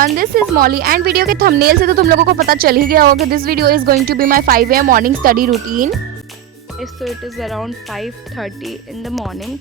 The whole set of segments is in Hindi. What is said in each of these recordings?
Everyone, this is Molly and video के थंबनेल से तो तुम लोगों को पता चल ही गया होगा कि this video is going to be my 5 AM morning study routine. So it is around 5:30 in the morning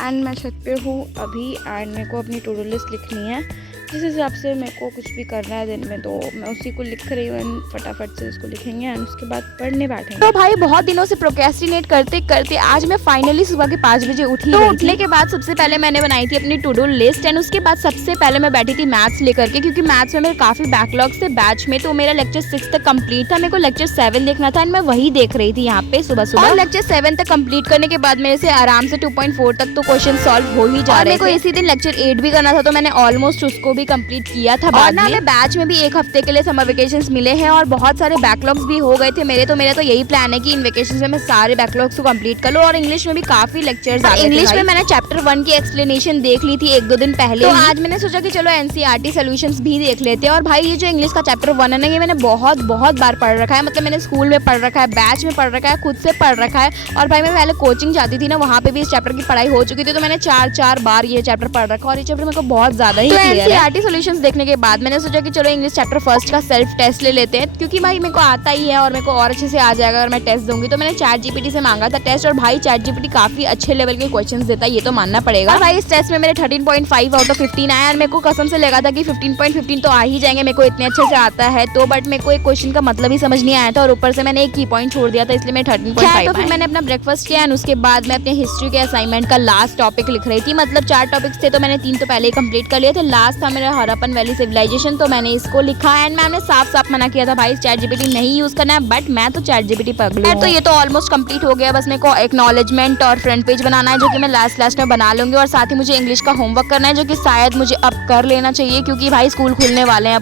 and मैं छत पे हूँ अभी एंड मेरे को अपनी टू डू लिस्ट लिखनी है। जिस हिसाब से मेरे को कुछ भी करना है दिन में तो मैं उसी को लिख रही हूँ एंड फटाफट से उसको लिखेंगे एंड उसके बाद पढ़ने बैठेंगे। तो भाई बहुत दिनों से प्रोक्रेस्टिनेट करते करते आज मैं फाइनली सुबह के 5 बजे उठी। तो उठने के बाद सबसे पहले मैंने बनाई थी अपनी टू डू लिस्ट एंड उसके बाद सबसे पहले मैं बैठी थी मैथ्स लेकर के, क्योंकि मैथ्स में मेरे काफी बैकलॉग से बैच में। तो मेरा लेक्चर 6 तक कंप्लीट था, मेरे को लेक्चर 7 देखना था एंड मैं वही देख रही थी यहाँ पे सुबह सुबह। और लेक्चर 7 तक कंप्लीट करने के बाद मेरे से आराम से 2.4 तक तो क्वेश्चन सॉल्व हो ही जा रहे थे। मेरे को इसी दिन लेक्चर 8 भी करना था तो मैंने ऑलमोस्ट उसको भी कंप्लीट किया था। और ना हमें बैच में भी 1 हफ्ते के लिए समर वेकेशंस मिले हैं और बहुत सारे बैकलॉग्स भी हो गए थे मेरे तो यही प्लान है कि इन वेकेशंस में मैं सारे बैकलॉग्स को कंप्लीट कर लूं। और इंग्लिश में भी काफी लेक्चर्स आ गए थे। इंग्लिश में मैंने चैप्टर 1 की एक्सप्लेनेशन देख ली थी 1-2 दिन पहले। तो आज मैंने सोचा कि चलो एनसीईआरटी सॉल्यूशंस भी देख लेते हैं। और भाई ये जो इंग्लिश का चैप्टर 1 है ना, ये मैंने बहुत बार पढ़ रखा है। मतलब मैंने स्कूल में पढ़ रखा है, बैच में पढ़ रखा है, खुद से पढ़ रखा है। और भाई मैं पहले कोचिंग जाती थी ना, वहाँ पे भी इस चैप्टर की पढ़ाई हो चुकी थी। तो मैंने 4 बार ये चैप्टर पढ़ रखा और ये चैप्टर मेरे को बहुत ज्यादा ही क्लियर है। एनसीईआरटी सॉल्यूशंस देखने के बाद मैंने सोचा कि चलो इंग्लिश चैप्टर 1 का सेल्फ टेस्ट ले लेते हैं, क्योंकि भाई मेरे को आता ही है और मेरे को और अच्छे से आ जाएगा अगर मैं टेस्ट दूंगी। तो मैंने चैट जीपीटी से मांगा था टेस्ट और भाई चैट जीपीटी काफी अच्छे लेवल के क्वेश्चंस देता है, ये तो मानना पड़ेगा। और भाई इस टेस्ट में मेरे 13.5 आउट ऑफ 15 आया और मेरे को कसम से लगा था कि 15.15 तो आ ही जाएंगे, मेरे को इतने अच्छे से आता है तो। बट मेरे को एक क्वेश्चन का मतलब ही समझ नहीं आया था और ऊपर से मैंने एक की पॉइंट छोड़ दिया था, इसलिए मैं 13.5। तो फिर मैंने अपना ब्रेकफास्ट किया एंड उसके बाद मैं अपने हिस्ट्री के असाइनमेंट का लास्ट टॉपिक लिख रही थी। मतलब 4 टॉपिक्स थे तो मैंने 3 तो पहले ही कंप्लीट कर लिए थे। लास्ट था मेरा हड़प्पन वैली सिविलाइजेशन, तो मैंने इसको लिखा एंड मैम ने साफ मना किया था भाई चैट जीपीटी नहीं यूज करना है, बट मैं तो चैट जीपीटी पगलू हूं। तो ये तो ऑलमोस्ट कंप्लीट हो गया, बस मेरे को एक्नॉलेजमेंट और फ्रंट पेज बनाना है जो कि मैं लास्ट में बना लूंगी। और साथ ही मुझे इंग्लिश का होमवर्क करना है जो कि शायद मुझे अब कर लेना चाहिए, क्योंकि भाई स्कूल खुलने वाले हैं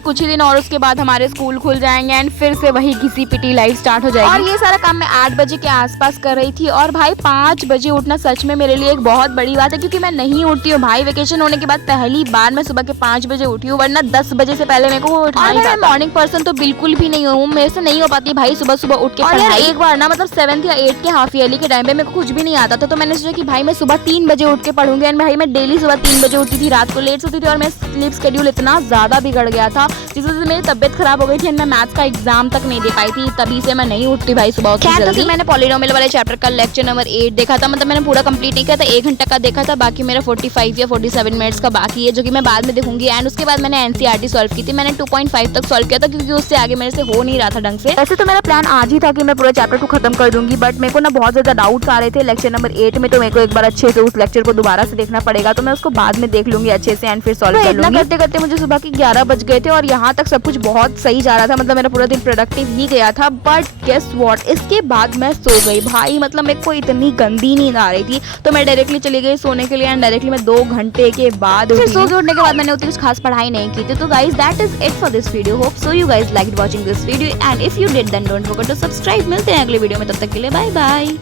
कुछ ही दिन और उसके बाद हमारे स्कूल खुल जाएंगे एंड फिर से वही घिसी पिटी लाइफ स्टार्ट हो जाएगी। और ये सारा काम मैं 8 बजे के आसपास कर रही थी। और भाई 5 बजे उठना सच में मेरे लिए एक बहुत बड़ी बात है, क्योंकि मैं नहीं उठती हूँ भाई। वेकेशन होने के बाद पहली बार मैं सुबह के 5 बजे उठी हूँ, वरना 10 बजे से पहले मेरे को उठना ही था। मॉर्निंग पर्सन तो बिल्कुल भी नहीं हूँ, मेरे से नहीं हो पाती भाई सुबह उठ के पढ़ाई। एक बार ना मतलब 7th या 8th के हाफ ईयरली के टाइम पे मेरे को कुछ भी नहीं आता था, तो मैंने सोचा कि भाई मैं सुबह 3 बजे उठ के पढ़ूंगी। एंड भाई मैं डेली सुबह 3 बजे उठती थी, रात को लेट सोती थी और मेरा स्लीप शेड्यूल इतना ज्यादा बिगड़ गया था जिस वजह से मेरी तबियत खराब हो गई थी एंड मैं मैथ्स का एग्जाम तक नहीं दे पाई थी। तभी से मैं नहीं उठती भाई सुबह उठती। तो फिर मैंने पॉलिनोमियल वाले चैप्टर का लेक्चर नंबर 8 देखा था। मतलब मैंने पूरा कंप्लीट नहीं किया था, 1 घंटा का देखा था, बाकी मेरा 45 या 47 मिनट्स का बाकी है जो कि मैं बाद में देखूंगी। एंड उसके बाद मैंने एनसीईआरटी सॉल्व की थी, मैंने 2.5 तक सॉल्व किया था, क्योंकि उससे आगे मेरे से हो नहीं रहा था ढंग से। वैसे तो मेरा प्लान आज ही था कि मैं पूरा चैप्टर को खत्म कर दूंगी, बट मेरे को ना बहुत ज्यादा डाउट्स आ रहे थे लेक्चर नंबर 8 में। तो मेरे को एक बार अच्छे से उस लेक्चर को दोबारा से देखना पड़ेगा, तो मैं उसको बाद में देख लूंगी अच्छे से एंड फिर सॉल्व कर लूंगी। करते करते मुझे सुबह के 11 बज गए थे और यहाँ तक सब कुछ बहुत सही जा रहा था। मतलब मेरा पूरा दिन प्रोडक्टिव ही गया था। बट गेस व्हाट, इसके बाद मैं सो गई भाई। मतलब मेरे को इतनी गंदी नींद आ रही थी तो मैं डायरेक्टली चली गई सोने के लिए एंड डायरेक्टली मैं 2 घंटे के बाद फिर सो के उठने के बाद मैंने उतनी कुछ खास पढ़ाई नहीं की थी। तो guys that is it for this video. Hope so you guys liked watching this video and if you did then don't forget to subscribe. मिलते हैं अगले वीडियो में, तब तक के लिए बाय बाय।